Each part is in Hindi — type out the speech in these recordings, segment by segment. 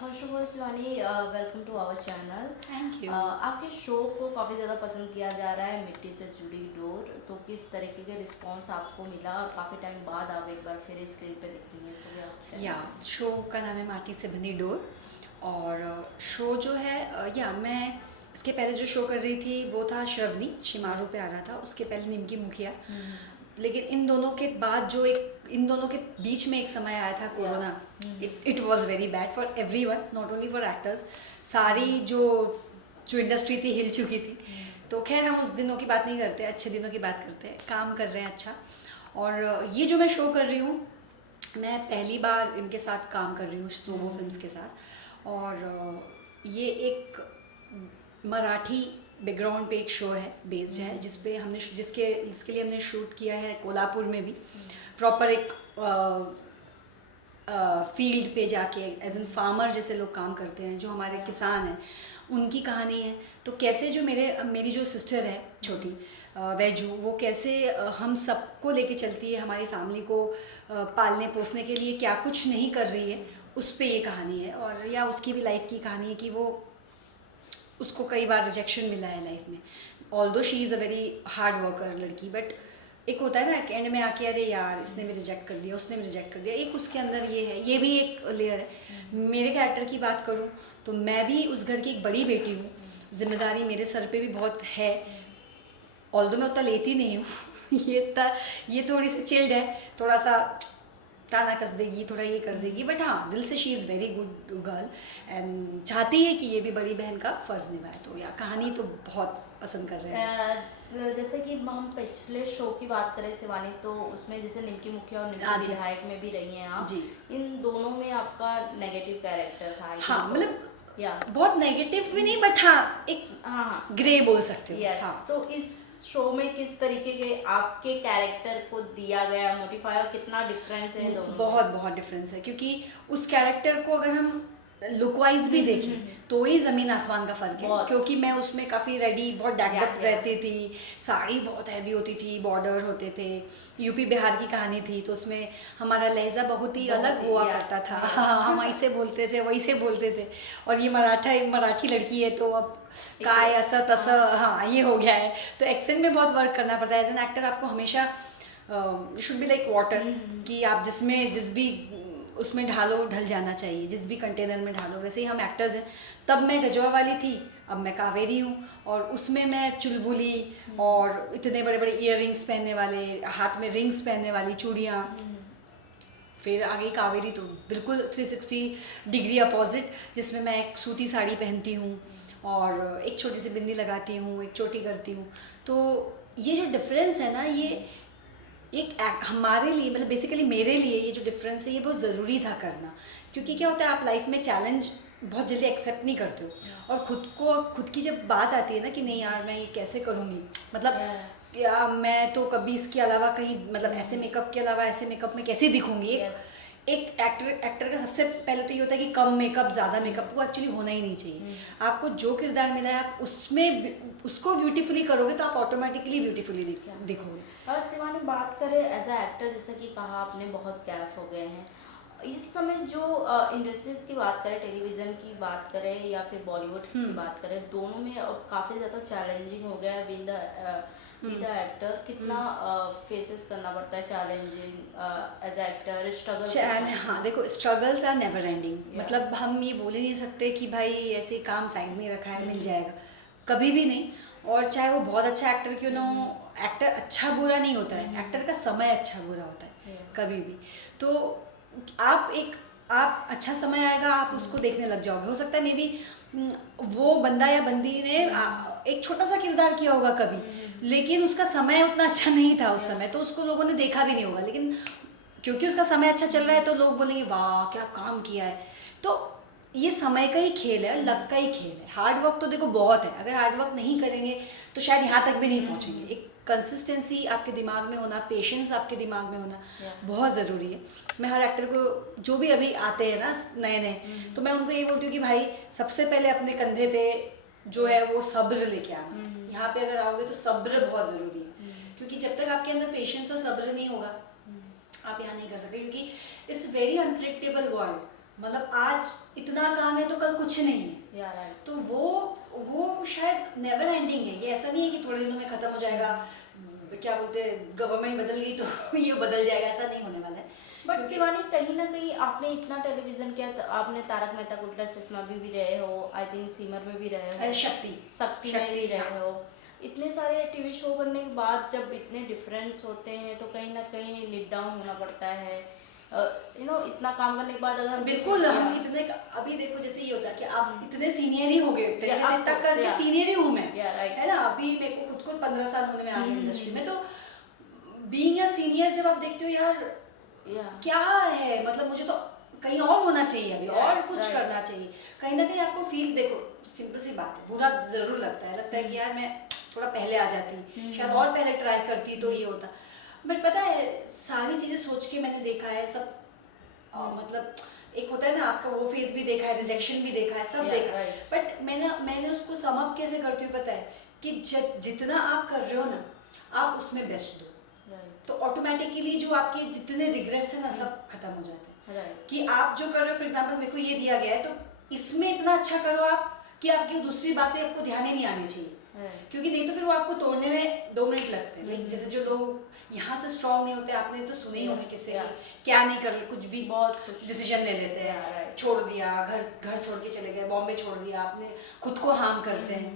First of all Shivani, welcome to our channel. Thank you. आपके शो को काफ़ी ज़्यादा पसंद किया जा रहा है, मिट्टी से जुड़ी डोर। तो किस तरीके के रिस्पांस आपको मिला और काफ़ी टाइम बाद आप एक बार फिर स्क्रीन पे दिख रही हैं, सो भी आप share या करें। शो का नाम है माटी से बनी डोर। और शो जो है या मैं इसके पहले जो शो कर रही थी वो था श्रवनी शिमारू पे आ रहा था, उसके पहले निमकी मुखिया। हम्म। लेकिन इन दोनों के बाद जो एक इन दोनों के बीच में एक समय आया था corona. It was very bad for everyone, not only for actors. सारी जो जो इंडस्ट्री थी हिल चुकी थी। तो खैर हम उस दिनों की बात नहीं करते, अच्छे दिनों की बात करते हैं। काम कर रहे हैं अच्छा। और ये जो मैं शो कर रही हूँ, मैं पहली बार इनके साथ काम कर रही हूँ स्नोबो फिल्म्स के साथ। और ये एक मराठी बैकग्राउंड पे एक शो है, बेस्ड है, जिस पे हमने जिसके इसके लिए हमने शूट किया है कोल्हापुर में भी। प्रॉपर एक फील्ड पे जाके एज एन फार्मर जैसे लोग काम करते हैं, जो हमारे किसान हैं, उनकी कहानी है। तो कैसे जो मेरी जो सिस्टर है छोटी वैजू, वो कैसे हम सबको लेके चलती है, हमारी फैमिली को पालने पोसने के लिए क्या कुछ नहीं कर रही है, उस पे ये कहानी है। और या उसकी भी लाइफ की कहानी है कि वो उसको कई बार रिजेक्शन मिला है लाइफ में। Although she is a very hard worker लड़की, बट एक होता है ना कि एंड में आके अरे यार इसने भी रिजेक्ट कर दिया, उसने भी रिजेक्ट कर दिया। एक उसके अंदर ये है, ये भी एक लेयर है। मेरे कैरेक्टर की बात करूँ तो मैं भी उस घर की एक बड़ी बेटी हूँ, जिम्मेदारी मेरे सर पे भी बहुत है। ऑल्दो मैं उतना लेती नहीं हूँ ये थोड़ी सी चिल्ड है, थोड़ा सा ताना कस देगी, थोड़ा ये कर देगी, बट हाँ दिल से she is very good girl and चाहती है कि ये भी बड़ी बहन का फ़र्ज़ निभाए। तो या कहानी तो बहुत पसंद कर रहे हैं। जैसे कि हम पिछले शो की बात करें शिवानी, तो उसमें जैसे निमकी मुखिया और हाँ निमकी जी। विधायक में भी रही हैं आप। जी इन दोनों में आपका नेगेटिव कैरेक्टर था, आई हाँ, थिंक सो। मतलब या बहुत नेगेटिव भी नहीं, बट हाँ एक हाँ हाँ, ग्रे बोल सकते हो। यस। हाँ तो इस शो में किस तरीके के आपके कैरेक्टर को दिया गया मोटिफाई, और कितना डिफरेंट है दोनों बहुत में? बहुत डिफरेंस है, क्योंकि उस कैरेक्टर को अगर हम लुक वाइज भी देखें तो ही ज़मीन आसमान का फ़र्क है। बहुत क्योंकि मैं उसमें काफ़ी रेडी, बहुत डैगअप या रहती थी, साड़ी बहुत हैवी होती थी, बॉर्डर होते थे, यूपी बिहार की कहानी थी, तो उसमें हमारा लहजा बहुत ही अलग हुआ या करता था। या हाँ, हम ऐसे बोलते थे, वैसे बोलते थे। और ये मराठी लड़की है, तो अब काय ऐसा तसा, हाँ ये हो गया है। तो एक्सेंट में बहुत वर्क करना पड़ता है। एज एन एक्टर आपको हमेशा शुड बी लाइक वाटर, कि आप जिस भी उसमें ढालो, ढल जाना चाहिए, जिस भी कंटेनर में ढालो। वैसे ही हम एक्टर्स हैं। तब मैं गजवा वाली थी, अब मैं कावेरी हूँ। और उसमें मैं चुलबुली और इतने बड़े बड़े ईयर रिंग्स पहनने वाले, हाथ में रिंग्स पहनने वाली, चूड़ियाँ। फिर आ गई कावेरी, तो बिल्कुल 360 डिग्री अपोजिट, जिसमें मैं एक सूती साड़ी पहनती हूँ और एक छोटी सी बिंदी लगाती हूँ, एक चोटी करती हूँ। तो ये जो डिफरेंस है ना, ये हमारे लिए, मतलब बेसिकली मेरे लिए ये जो डिफरेंस है, ये बहुत ज़रूरी था करना। क्योंकि क्या होता है, आप लाइफ में चैलेंज बहुत जल्दी एक्सेप्ट नहीं करते हो। और खुद की जब बात आती है ना कि नहीं यार मैं ये कैसे करूँगी, मतलब या मैं तो कभी इसके अलावा कहीं, मतलब ऐसे मेकअप के अलावा ऐसे मेकअप में कैसे दिखूंगी। यस। एक एक्टर का सबसे पहले तो ये होता है कि कम मेकअप ज़्यादा मेकअप, वो एक्चुअली होना ही नहीं चाहिए। आपको जो किरदार मिला है, आप उसमें उसको ब्यूटीफुली करोगे तो आप ऑटोमेटिकली ब्यूटीफुली दिखोगे। और शिवानी, बात करें एज अ एक्टर, जैसा कि कहा आपने बहुत गैप हो गए हैं इस समय, जो इंडस्ट्रीज की बात करें, टेलीविज़न की बात करें या फिर बॉलीवुड की बात करें, दोनों में अब काफ़ी ज़्यादा चैलेंजिंग हो गया है विद द एक्टर। कितना फेसेस करना पड़ता है चैलेंजिंग एज एक्टर, स्ट्रगल? हाँ देखो, struggles are never ending. Yeah. मतलब हम ये बोल ही नहीं सकते कि भाई ऐसे काम साइड में रखा है मिल जाएगा, कभी भी नहीं। और चाहे वो बहुत अच्छा एक्टर क्यों ना हो, एक्टर अच्छा बुरा नहीं होता है, एक्टर का समय अच्छा बुरा होता है Yeah. कभी भी। तो आप अच्छा समय आएगा, आप उसको देखने लग जाओगे। हो सकता है मे बी वो बंदा या बंदी ने एक छोटा सा किरदार किया होगा कभी, लेकिन उसका समय उतना अच्छा नहीं था उस समय, तो उसको लोगों ने देखा भी नहीं होगा। लेकिन क्योंकि उसका समय अच्छा चल रहा है, तो लोग बोलेंगे वाह क्या काम किया है। तो ये समय का ही खेल है, लक का ही खेल है। हार्ड वर्क तो देखो बहुत है, अगर हार्ड वर्क नहीं करेंगे तो शायद यहाँ तक भी नहीं पहुँचेंगे। एक कंसिस्टेंसी आपके दिमाग में होना, पेशेंस आपके दिमाग में होना बहुत ज़रूरी है। मैं हर एक्टर को, जो भी अभी आते हैं ना नए नए, तो मैं उनको ये बोलती हूँ कि भाई सबसे पहले अपने कंधे पे जो है वो सब्र लेके आना। यहाँ पे अगर आओगे तो सब्र बहुत ज़रूरी है, क्योंकि जब तक आपके अंदर पेशेंस और सब्र नहीं होगा, आप यहाँ नहीं कर सकते। क्योंकि इट्स वेरी अनप्रिडिक्टेबल वर्ल्ड। मतलब आज इतना काम है तो कल कुछ नहीं है, या राइट। तो वो शायद नेवर एंडिंग है। ये ऐसा नहीं है कि थोड़े दिनों में खत्म हो जाएगा, क्या बोलते हैं, गवर्नमेंट बदल गई तो ये बदल जाएगा, ऐसा नहीं होने वाला है। बट क्योंकि शिवानी, कहीं ना कहीं आपने इतना टेलीविजन किया, तो आपने तारक मेहता का उल्टा चश्मा भी रहे हो, आई थिंक सिमर में भी रहे हो, शक्ति शक्ति में भी हाँ। रहे हो। इतने सारे टीवी शो करने के बाद जब इतने डिफरेंस होते हैं तो कहीं ना कहीं लिट डाउन होना पड़ता है। इतना काम करने के बाद अगर हम बिल्कुल, हम इतने अभी देखो जैसे ये होता है कि आप इतने सीनियर ही हो गए, तरीके से of इतना course, करके yeah. सीनियर ही हूँ मैं, Yeah, right. है ना। अभी मेरे को खुद को 15 साल होने में आ गए इंडस्ट्री में, तो बीइंग अ सीनियर जब आप देखते हो यार या क्या है, मतलब मुझे तो कहीं और होना चाहिए अभी, Right, और कुछ right. करना चाहिए। कहीं ना कहीं आपको फील, देखो सिंपल सी बात है, बुरा जरूर लगता है कि यार मैं थोड़ा पहले आ जाती, शायद और पहले ट्राई करती तो ये होता। बट पता है सारी चीजें सोच के मैंने देखा है सब, मतलब एक होता है ना, आपका वो फेस भी देखा है, रिजेक्शन भी देखा है, सब Yeah, देखा है। right. बट मैंने उसको सम अप कैसे करती हूँ पता है, कि जितना आप कर रहे हो ना, आप उसमें बेस्ट दो, राइट तो ऑटोमेटिकली जो आपके जितने रिग्रेट्स हैं ना सब खत्म हो जाते हैं। राइट कि आप जो कर रहे हो, फॉर एग्जांपल मेरे को ये दिया गया है तो इसमें इतना अच्छा करो आप कि आपकी दूसरी बातें आपको ध्यान ही नहीं आनी चाहिए, क्योंकि नहीं तो फिर वो आपको तोड़ने में 2 मिनट लगते हैं। लाइक जैसे जो लोग यहाँ से स्ट्रांग नहीं होते, आपने तो सुने ही होंगे किससे Yeah. क्या नहीं कर, कुछ भी बहुत कुछ डिसीजन ले लेते हैं, Yeah, right. छोड़ दिया, घर छोड़ के चले गए, बॉम्बे छोड़ दिया, आपने खुद को हार्म करते हैं।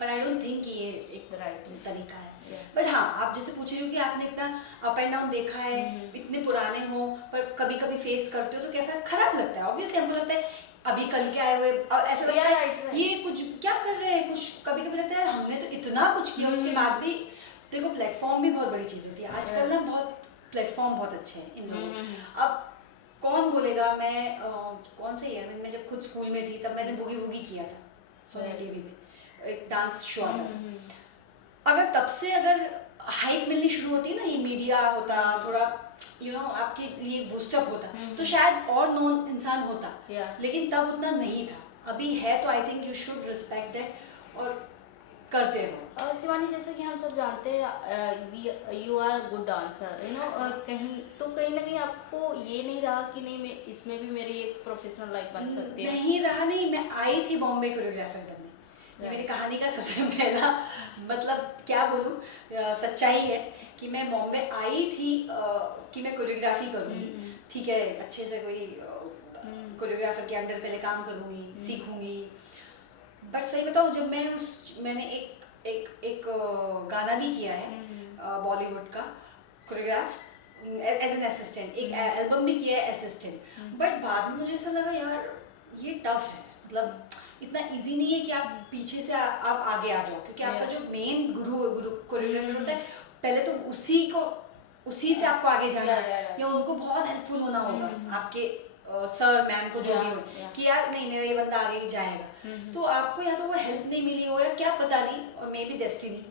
पर आई डोंट थिंक ये एक राइट तरीका है। Yeah. बट हाँ, आप जैसे पूछ रही हो कि आपने इतना अप एंड डाउन देखा है, इतने पुराने हो, पर कभी कभी फेस करते हो तो कैसा खराब लगता है। ऑब्वियसली हमको लगता है अभी कल के आए हुए, ऐसा लगता है right. ये कुछ क्या कर रहे हैं, कुछ कभी कभी लगता है हमने तो इतना कुछ किया, उसके बाद भी देखो प्लेटफॉर्म भी बहुत बड़ी चीज़ होती है आजकल ना, बहुत प्लेटफॉर्म बहुत अच्छे हैं इन लोगों। अब कौन बोलेगा, मैं कौन से ईयर में, मैं जब खुद स्कूल में थी तब मैंने बुगी वुगी किया था सोनी टीवी पे, एक डांस शो आता था। अगर तब से अगर हाइप मिलनी शुरू होती ना, ये मीडिया होता थोड़ा आपके लिए बूस्टअप होता, तो शायद और नोन इंसान होता। Yeah. लेकिन तब उतना नहीं था, अभी है, तो I think you should respect that और करते रहो। शिवानी, जैसे कि हम सब जानते हैं यू आर गुड डांसर, कहीं ना कहीं आपको ये नहीं रहा कि नहीं, मैं इसमें भी मेरी एक प्रोफेशनल लाइफ बन सकती है? नहीं रहा, नहीं, मैं आई थी बॉम्बे कोरियोग्राफर बनने। ये मेरी कहानी का सबसे पहला मतलब क्या बोलूँ सच्चाई है कि मैं बॉम्बे आई थी कि मैं कोरियोग्राफी करूँगी, ठीक है, अच्छे से कोई कोरियोग्राफर के अंडर पहले काम करूँगी, सीखूंगी। बट सही बताऊँ, जब मैंने एक गाना भी किया है बॉलीवुड का कोरियोग्राफ एज एन असिस्टेंट, एक एल्बम भी किया है असिस्टेंट। बट बाद में मुझे ऐसा लगा यार ये टफ है, मतलब इतना इजी नहीं है कि आप पीछे से आप आगे आ जाओ, क्योंकि आपका जो मेन गुरु कोरियोग्राफर होता है, पहले तो उसी से आपको आगे जाना है, या उनको बहुत हेल्पफुल होना होगा आपके सर मैम को जो भी हो, कि यार नहीं मेरा ये बंदा आगे जाएगा। तो आपको या तो वो हेल्प नहीं मिली हो, या क्या पता नहीं, और मे बी डेस्टिनी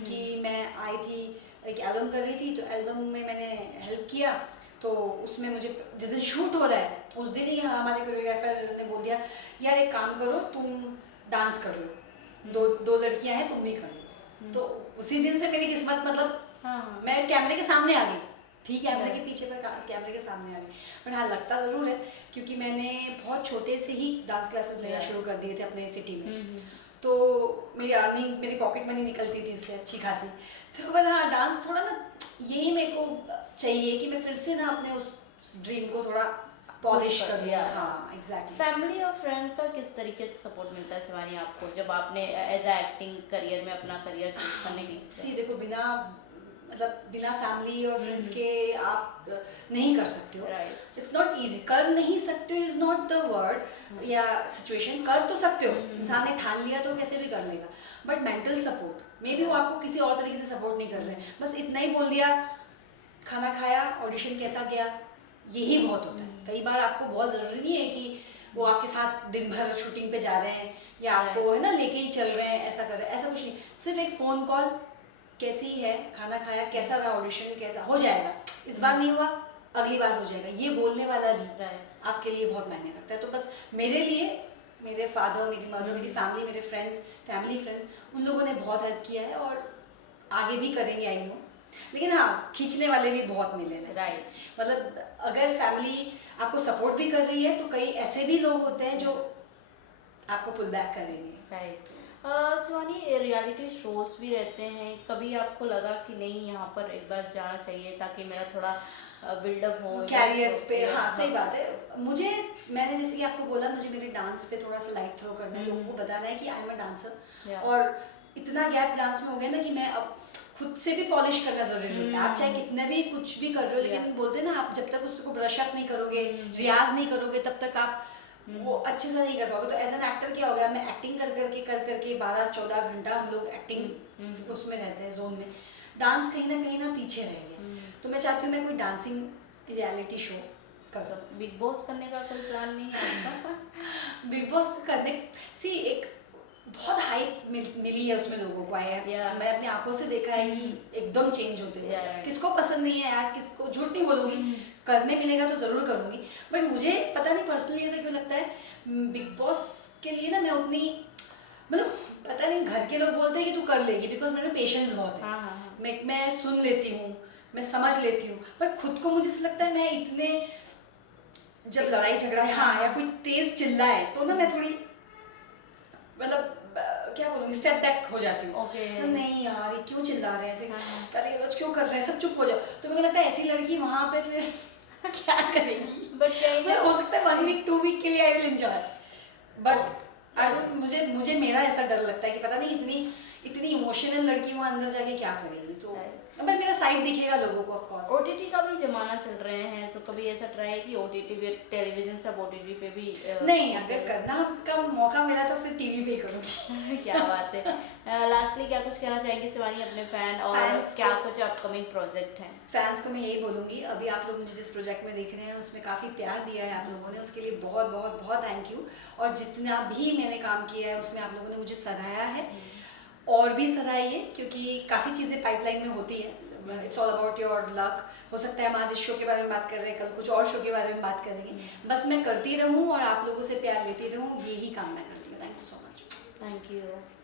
कि मैं आई थी, एक एल्बम कर रही थी, तो एल्बम में मैंने दे किया, तो उसमें मुझे जिस दिन शूट हो रहा है उस दिन ही हमारे कोरियोग्राफर ने बोल दिया यार एक काम करो, तुम डांस कर लो, दो लड़कियां हैं, तुम भी कर लो। तो उसी दिन से मेरी किस्मत, मतलब मैं कैमरे के सामने आ गई थी, कैमरे के पीछे पर कैमरे के सामने आ गई। बट हाँ, लगता ज़रूर है, क्योंकि मैंने बहुत छोटे से ही डांस क्लासेस लेना शुरू कर दिए थे अपने सिटी में, तो मेरी अर्निंग, मेरी पॉकेट मनी निकलती थी उससे अच्छी खासी। तो पर हाँ, डांस थोड़ा ना यही मेरे को चाहिए कि मैं फिर से ना अपने उस ड्रीम को थोड़ा पॉलिश कर दिया। हाँ एग्जैक्टली। फैमिली और फ्रेंड का किस तरीके से सपोर्ट मिलता है शिवानी आपको, जब आपने एज अ एक्टिंग करियर में अपना करियर चूज करने की? सी देखो, बिना फैमिली और फ्रेंड्स के आप नहीं कर सकते हो। इट्स नॉट इजी, कर नहीं सकते हो इज नॉट द वर्ड या सिचुएशन, कर तो सकते हो, इंसान ने ठान लिया तो कैसे भी कर लेगा। But mental support may be वो आपको किसी और तरीके से सपोर्ट नहीं कर रहे हैं, बस इतना ही बोल दिया, खाना खाया, ऑडिशन कैसा गया, यही बहुत होता है। कई बार आपको बहुत ज़रूरी नहीं है कि वो आपके साथ दिन भर शूटिंग पे जा रहे हैं, या आपको है ना लेके ही चल रहे हैं, ऐसा कर रहे हैं, ऐसा कुछ नहीं। सिर्फ एक फ़ोन कॉल, कैसी है, खाना खाया, कैसा रहा ऑडिशन, कैसा हो जाएगा, इस बार नहीं हुआ अगली बार हो जाएगा, ये बोलने वाला भी आपके लिए बहुत मायने रखता है। तो बस मेरे लिए मेरे फादर, मेरी मदर, मेरी फैमिली, मेरे फैमिली फ्रेंड्स, उन लोगों ने बहुत हेल्प किया है और आगे भी करेंगे, आई नो। लेकिन हाँ, खींचने वाले भी बहुत मिले हैं। राइट। मतलब अगर फैमिली आपको सपोर्ट भी कर रही है तो कई ऐसे भी लोग होते हैं जो आपको पुल बैक करेंगे। राइट। शिवानी, रियलिटी शोज भी रहते हैं, कभी आपको लगा कि नहीं यहाँ पर एक बार जाना चाहिए ताकि मेरा थोड़ा बिल्डअप हो कैरियर पे, हाँ सही बात है। मुझे, मैंने जैसे कि आपको बोला, मुझे मेरे डांस पे थोड़ा सा लाइट थ्रो करना है, लोगों को बताना है कि आई एम अ डांसर। और इतना गैप डांस में हो गया ना कि मैं अब खुद से भी पॉलिश करना जरूरी होता है। आप चाहे कितना भी कुछ भी कर रहे हो, लेकिन बोलते हैं ना, आप जब तक उसको ब्रश अप नहीं करोगे, रियाज नहीं करोगे, तब तक आप वो अच्छे से नहीं कर पाओगे। तो एज एन एक्टर क्या हो गया, मैं एक्टिंग कर करके 12-14 घंटा हम लोग एक्टिंग उसमें रहते हैं, जोन में। डांस कहीं ना पीछे रह गया। तो मैं चाहती हूँ मैं कोई डांसिंग रियलिटी शो करूँ। बिग बॉस करने का कोई प्लान नहीं है आपका? बिग बॉस को करने सी एक बहुत हाइप मिली है उसमें लोगों को, आया है। मैं अपनी आंखों से देखा है कि एकदम चेंज होते हैं। किसको पसंद नहीं है यार, किसको, झूठ नहीं बोलूंगी, करने मिलेगा तो जरूर करूंगी। बट मुझे पता नहीं पर्सनली ऐसा क्यों लगता है, बिग बॉस के लिए ना मैं उतनी, मतलब पता नहीं, घर के लोग बोलते हैं कि तू कर लेगी, बिकॉज मेरे में पेशेंस बहुत है। मैं सुन लेती हूँ, मैं समझ लेती हूँ, पर खुद को मुझे ऐसा लगता है मैं इतने, जब लड़ाई झगड़ा है हाँ, या कोई तेज चिल्लाए तो ना मैं थोड़ी, मतलब क्या बोलूँगी, स्टेप बैक हो जाती हूँ। नहीं यार, ये क्यों चिल्ला रहे हैं ऐसे, गाली गलौज क्यों कर रहे हैं, सब चुप हो जाओ। तो मुझे लगता है ऐसी लड़की वहाँ पे फिर क्या करेगी। बट हो सकता है 1 वीक 2 वीक के लिए आई विल एंजॉय, बट मुझे मेरा ऐसा डर लगता है कि पता नहीं इतनी इमोशनल लड़की वहाँ अंदर जाके क्या करेगी। तो बट मेरा साइड दिखेगा लोगों को, ऑफ कोर्स। ओटीटी का भी जमाना चल रहे हैं, तो कभी ऐसा ट्राई है कि ओटीटी पे, टेलीविजन सब ओटीटी पे भी नहीं, अगर करना का मौका मिला तो फिर टीवी पे ही करूँगी। क्या बात है। लास्टली क्या कुछ कहना चाहेंगे शिवानी अपने फैन, और क्या कुछ अपकमिंग प्रोजेक्ट हैं? फैंस को मैं यही बोलूँगी, अभी आप लोग मुझे जिस प्रोजेक्ट में देख रहे हैं उसमें काफ़ी प्यार दिया है आप लोगों ने, उसके लिए बहुत बहुत बहुत थैंक यू। और जितना भी मैंने काम किया है उसमें आप लोगों ने मुझे सराहा है, और भी सराहिए, क्योंकि काफ़ी चीज़ें पाइपलाइन में होती है। It's all about your luck. हो सकता है हम आज इस शो के बारे में बात कर रहे हैं, कल कुछ और शो के बारे में बात करेंगे। बस मैं करती रहूँ और आप लोगों से प्यार लेती रहूँ, यही काम मैं करती हूँ। Thank you so much. Thank you.